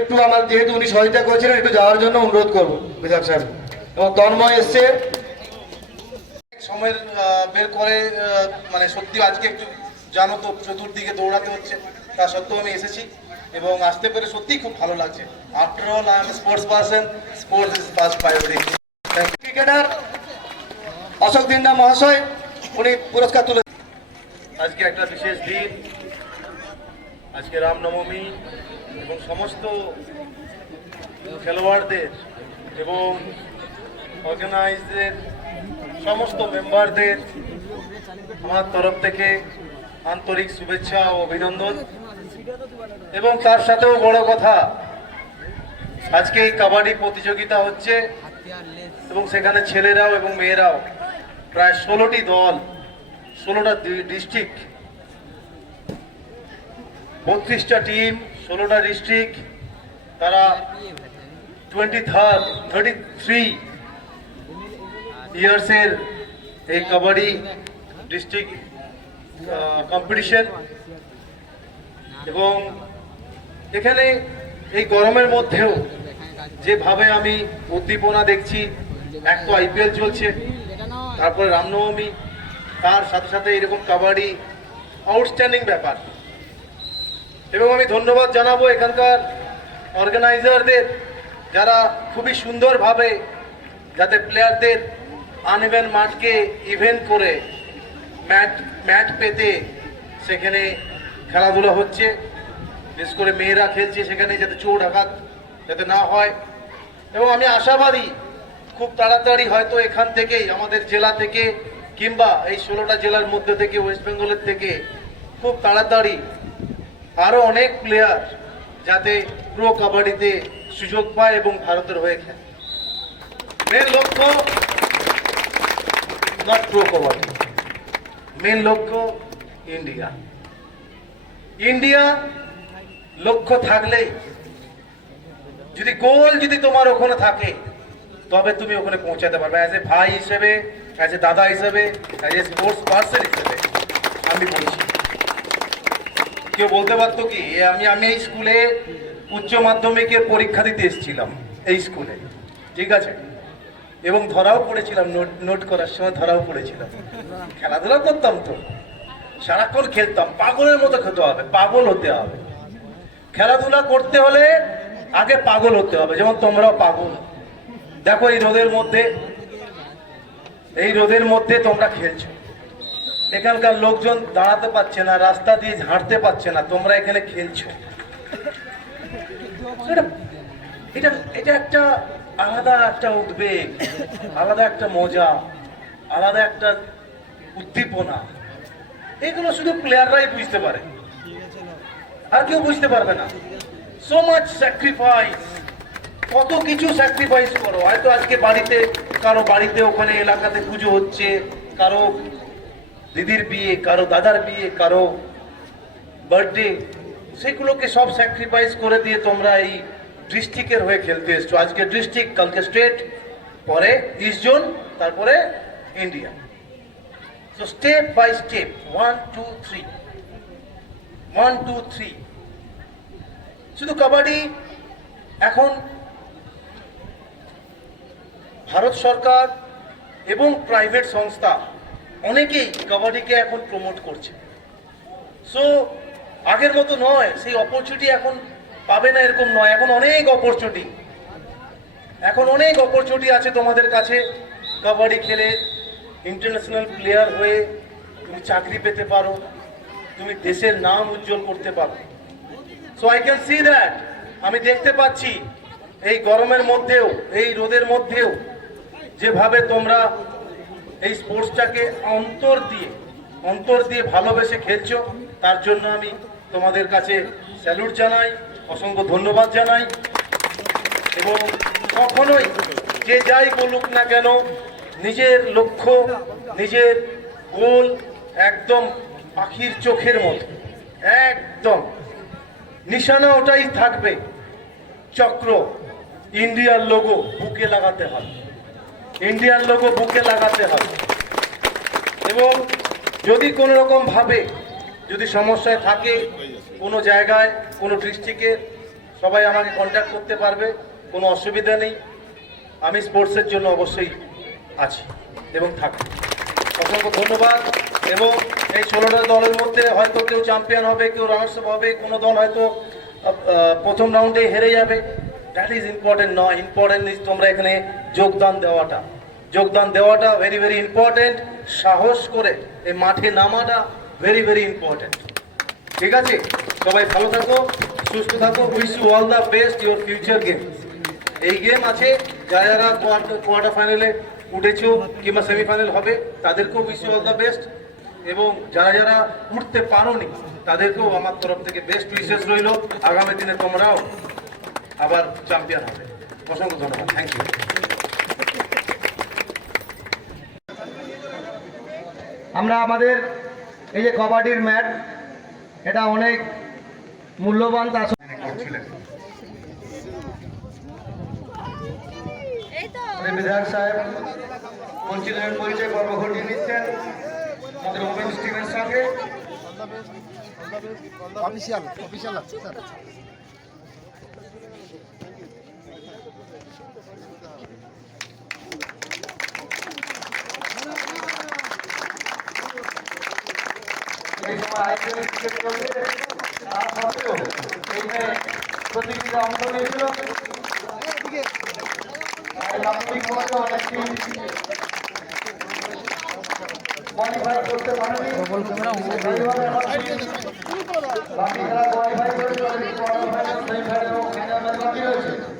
একটু আমার যেহেতু উনি সহযোগিতা করেছিলেন, একটু যাওয়ার জন্য অনুরোধ করব বিধায়ক সাহেব। এবং তন্ময় এসছে। সময়ের বের করে মানে সত্যি আজকে একটু জানো তো, চতুর্দিকে দৌড়াতে হচ্ছে, তা সত্ত্বেও আমি এসেছি এবং আসতে পেরে সত্যিই খুব ভালো লাগছে। After all I am sports person sports is first priority cricketer Ashok Dinda মহাশয়, উনি পুরস্কার তুলে আজকে একটা বিশেষ দিন। আজকে রামনবমী। এবং সমস্ত খেলোয়াড়দের এবং অর্গানাইজদের সমস্ত মেম্বারদের আমার তরফ থেকে আন্তরিক শুভেচ্ছা ও অভিনন্দন। এবং তার সাথেও বড় কথা, আজকে এই কাবাডি প্রতিযোগিতা হচ্ছে এবং সেখানে ছেলেরাও এবং মেয়েরাও প্রায় ষোলোটি দল, ষোলোটা ডিস্ট্রিক্ট বত্রিশটা টিম, ষোলোটা ডিস্ট্রিক্ট তারা টোয়েন্টি থার্ড থার্টি থ্রি ইয়ার্সের এই কাবাডি ডিস্ট্রিক্ট কম্পিটিশন এবং এখানে এই গরমের মধ্যেও যেভাবে আমি উদ্দীপনা দেখছি, এক তো আইপিএল চলছে, তারপরে রামনবমী, তার সাথে সাথে এরকম কাবাডি আউটস্ট্যান্ডিং ব্যাপার। এবং আমি ধন্যবাদ জানাব এখানকার অর্গানাইজারদের যারা খুবই সুন্দরভাবে যাতে প্লেয়ারদের আনইভেন মাঠকে ইভেন্ট করে ম্যাট ম্যাট পেতে সেখানে খেলাধুলা হচ্ছে। বিশেষ করে মেয়েরা খেলছে সেখানে যাতে চোট আঘাত যাতে না হয়। এবং আমি আশাবাদী, খুব তাড়াতাড়ি হয়তো এখান থেকেই, আমাদের জেলা থেকে কিংবা এই ষোলোটা জেলার মধ্যে থেকে ওয়েস্ট বেঙ্গলের থেকে খুব তাড়াতাড়ি আরও অনেক প্লেয়ার যাতে প্রো কাবাডিতে সুযোগ পায় এবং ভারতের হয়ে খেলে। মেন লক্ষ্য মেন লক্ষ্য ইন্ডিয়া ইন্ডিয়া লক্ষ্য থাকলেই, যদি গোল যদি তোমার ওখানে থাকে, তবে তুমি ওখানে পৌঁছাতে পারবে। অ্যাজ এ ভাই হিসেবে অ্যাজ এ দাদা হিসেবে অ্যাজ এ স্পোর্টস পার্সন হিসেবে, আমি বলছি। কেউ বলতে পারতো কি আমি আমি এই স্কুলে উচ্চ মাধ্যমিকের পরীক্ষা দিতে এসেছিলাম, এই স্কুলে ঠিক আছে? এবং ধরাও পড়েছিলাম নোট নোট করার সময় ধরাও পড়েছিলাম। খেলাধুলা করতাম তো। সারাক্ষণ খেলতাম, পাগলের মতো খেতে হবে, পাগল হতে হবে। খেলাধুলা করতে হলে আগে পাগল হতে হবে, যেমন তোমরাও পাগল। দেখো এই রোদের মধ্যে, এই রোদের মধ্যে তোমরা খেলছো। এখানকার লোকজন দাঁড়াতে পারছে না, রাস্তা দিয়ে হাঁটতে পারছে না, তোমরা এখানে খেলছো। এটা- এটা একটা আলাদা একটা উদ্বেগ, আলাদা একটা মজা, আলাদা একটা উদ্দীপনা। এগুলো শুধু প্লেয়াররাই বুঝতে পারে। আর কেউ বুঝতে পারবে না। সো মাচ স্যাক্রিফাইস কত কিছু স্যাক্রিফাইস করো। হয়তো আজকে বাড়িতে, কারও বাড়িতে, ওখানে, এলাকাতে পুজো হচ্ছে, কারও দিদির বিয়ে, কারও দাদার বিয়ে, কারও বার্থডে সেগুলোকে সব স্যাক্রিফাইস করে দিয়ে তোমরা এই ডিস্ট্রিক্টের হয়ে খেলতে এসছো। আজকে ডিস্ট্রিক্ট কালকে স্টেট পরে ইস্ট জোন তারপরে ইন্ডিয়া তো step by step one two three one two three শুধু কাবাডি, এখন ভারত সরকার এবং প্রাইভেট সংস্থা অনেকেই কাবাডিকে এখন প্রমোট করছে। সো আগের মতো নয়, সেই অপরচুনিটি এখন পাবে না এরকম নয়। এখন অনেক অপরচুনিটি এখন অনেক অপরচুনিটি আছে তোমাদের কাছে কাবাডি খেলে। ইন্টারন্যাশনাল প্লেয়ার হয়ে তুমি চাকরি পেতে পারো। তুমি দেশের নাম উজ্জ্বল করতে পারো। So I can see that আমি দেখতে পাচ্ছি এই গরমের মধ্যেও, এই রোদের মধ্যেও যেভাবে তোমরা এই স্পোর্টসটাকে অন্তর দিয়ে অন্তর দিয়ে ভালোবেসে খেলছো, তার জন্য আমি তোমাদের কাছে স্যালুট জানাই, অসংখ্য ধন্যবাদ জানাই। এবং কখনোই যে যাই বলুক না কেন, নিজের লক্ষ্য, নিজের গোল একদম পাখির চোখের মতো, একদম। নিশানা ওটাই থাকবে, চক্র, ইন্ডিয়ার লোগো বুকে লাগাতে হবে। ইন্ডিয়ান লোগো বুকে লাগাতে হবে। এবং যদি কোনো রকম ভাবে যদি সমস্যায় থাকে কোনো জায়গায়, কোনো ডিস্ট্রিক্টের সবাই আমাকে কন্ট্যাক্ট করতে পারবে, কোনো অসুবিধা নেই। আমি স্পোর্টসের জন্য অবশ্যই আছি এবং থাকি অসংখ্য ধন্যবাদ। এবং এই ষোলোটা দলের মধ্যে হয়তো কেউ চ্যাম্পিয়ন হবে, কেউ রানার্স হবে, কোনো দল হয়তো প্রথম রাউন্ডে হেরে যাবে। দ্যাট ইজ ইম্পর্টেন্ট নয় ইম্পর্টেন্ট ইজ তোমরা এখানে যোগদান দেওয়াটা। যোগদান দেওয়াটা ভেরি ভেরি ইম্পর্টেন্ট সাহস করে এই মাঠে নামাটা ভেরি ভেরি ইম্পর্টেন্ট ঠিক আছে? সবাই ভালো থাকো, সুস্থ থাকো। Wish you all the best your future game এই গেম আছে যারা যারা কোয়ার্টার ফাইনালে উঠেছো কিংবা সেমিফাইনাল হবে, তাদেরকেও wish you all the best এবং যারা যারা উঠতে পারোনি, তাদেরকেও আমার তরফ থেকে বেস্ট উইশেস রইল। আগামী দিনে তোমরাও আবার চ্যাম্পিয়ন হবে। অসংখ্য ধন্যবাদ থ্যাংক ইউ আমরা আমাদের এই যে কবাডির ম্যাট, এটা অনেক মূল্যবান তো বিধায়ক সাহেব বঞ্চিতের পরিচয় পর্ব ঘটিয়ে নিচ্ছেন। আমাদের ওমেন্স টিমের সঙ্গে। অফিসিয়াল অফিসিয়াল এই সময় আইপিএল ক্রিকেট চলছে তা সত্ত্বেও এইখানে প্রতিযোগিতা অংশ নিয়েছিল কোয়ালিফাই করতে পারেনি বাকি যারা কোয়ালিফাই ফাইনাল সেমিফাইনাল এবং ফাইনাল বাকি রয়েছে